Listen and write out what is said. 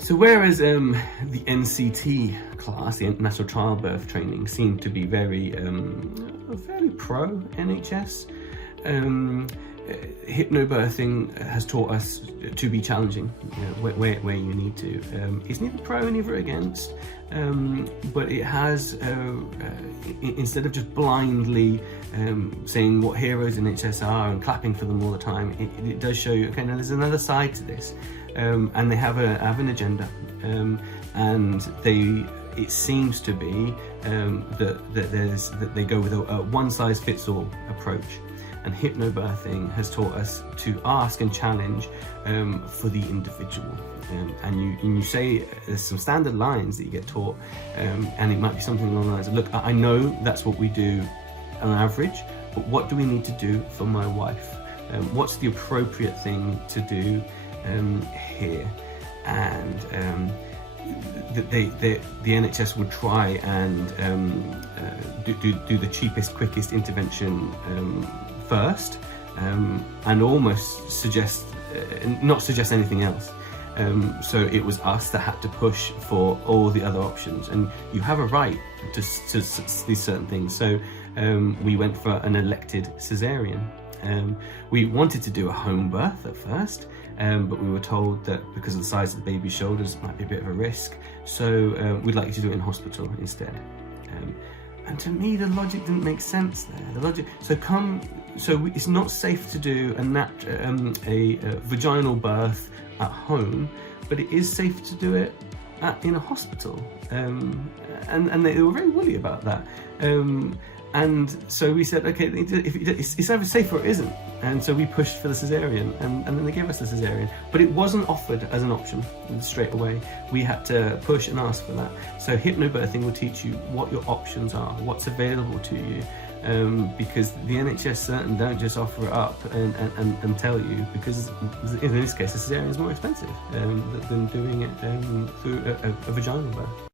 So whereas the NCT class, the National Childbirth Training, seemed to be very fairly pro NHS, hypnobirthing has taught us to be challenging, you know, where you need to. It's neither pro neither against, but it has, instead of just blindly saying what heroes NHS are and clapping for them all the time, it does show you, okay, now there's another side to this, and they have an agenda, and it seems to be that they go with a one-size-fits-all approach. And hypnobirthing has taught us to ask and challenge for the individual. And you say there's some standard lines that you get taught, and it might be something along the lines of, look, I know that's what we do on average, but what do we need to do for my wife? What's the appropriate thing to do here? And the NHS would try and do the cheapest, quickest intervention first, and almost suggest, not suggest anything else. So it was us that had to push for all the other options, and you have a right to these certain things. So we went for an elected caesarean. We wanted to do a home birth at first, but we were told that because of the size of the baby's shoulders, it might be a bit of a risk. So we'd like you to do it in hospital instead. And to me, the logic didn't make sense there. It's not safe to do a vaginal birth at home, but it is safe to do it in a hospital. And they were very woolly about that. And so we said, okay, it's either safe or it isn't. And so we pushed for the caesarean, and then they gave us the caesarean. But it wasn't offered as an option straight away. We had to push and ask for that. So hypnobirthing will teach you what your options are, what's available to you. Because the NHS certainly don't just offer it up and tell you, because in this case, the caesarean is more expensive than doing it through a vaginal birth.